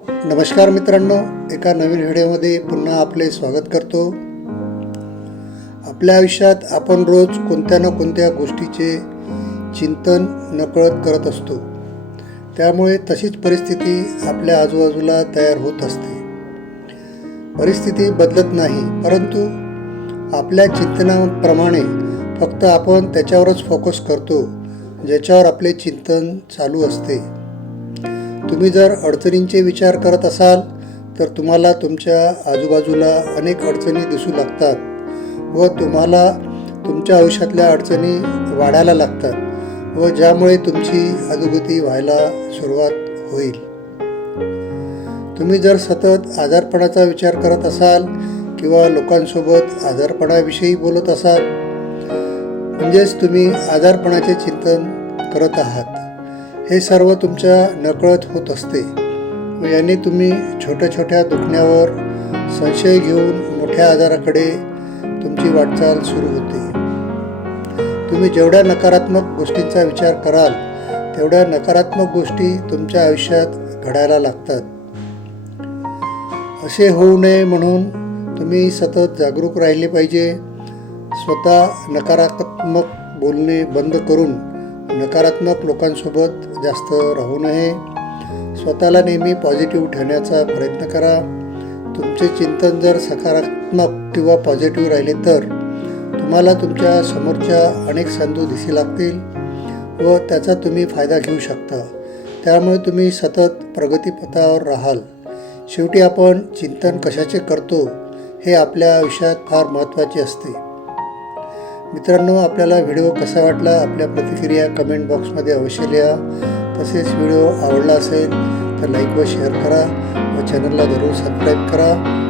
नमस्कार मित्रांनो एका नवीन व्हिडिओमध्ये पुन्हा आपले स्वागत करतो. आपल्या आयुष्यात आपण रोज कोणत्या ना कोणत्या गोष्टीचे चिंतन नकळत करत असतो. त्यामुळे तशीच परिस्थिती आपल्या आजूबाजूला तयार होत असते. परिस्थिती बदलत नाही परंतु आपल्या चिंतनाप्रमाणे फक्त आपण त्याच्यावरच फोकस करतो ज्याच्यावर आपले चिंतन चालू असते. तुम्ही जर अडचणींचे विचार करत असाल तर तुम्हाला तुमच्या आजूबाजूला अनेक अडचणी दिसू लागतात व तुम्हाला तुमच्या आयुष्यातल्या अडचणी वाढायला लागतात व ज्यामुळे तुमची अधोगती व्हायला सुरुवात होईल. तुम्ही जर सतत आजारपणाचा विचार करत असाल किंवा लोकांसोबत आजारपणाविषयी बोलत असाल म्हणजेच तुम्ही आजारपणाचे चिंतन करत आहात. हे सर्व तुमच्या नकळत होत असते. व याने तुम्ही छोट्या छोट्या दुखण्यावर संशय घेऊन मोठ्या आजाराकडे तुमची वाटचाल सुरू होते. तुम्ही जेवढ्या नकारात्मक गोष्टींचा विचार कराल तेवढ्या नकारात्मक गोष्टी तुमच्या आयुष्यात घडायला लागतात. असे होऊ नये म्हणून तुम्ही सतत जागरूक राहिले पाहिजे. स्वतः नकारात्मक बोलणे बंद करून नकारात्मक लोकांसोबत जास्त राहू नये. स्वतःला नेहमी पॉझिटिव्ह ठेवण्याचा प्रयत्न करा. तुमचे चिंतन जर सकारात्मक किंवा पॉझिटिव्ह राहिले तर तुम्हाला तुमच्या समोरच्या अनेक संधी दिसी लागतील व त्याचा तुम्ही फायदा घेऊ शकता. त्यामुळे तुम्ही सतत प्रगतीपथावर राहाल. शेवटी आपण चिंतन कशाचे करतो हे आपल्या आयुष्यात फार महत्त्वाचे असते. मित्रांनो आपल्याला व्हिडिओ कसा वाटला आपल्या प्रतिक्रिया कमेंट बॉक्समध्ये अवश्य लिहा. तसेच व्हिडिओ आवडला असेल तर लाईक व शेअर करा व चॅनलला जरूर सबस्क्राईब करा.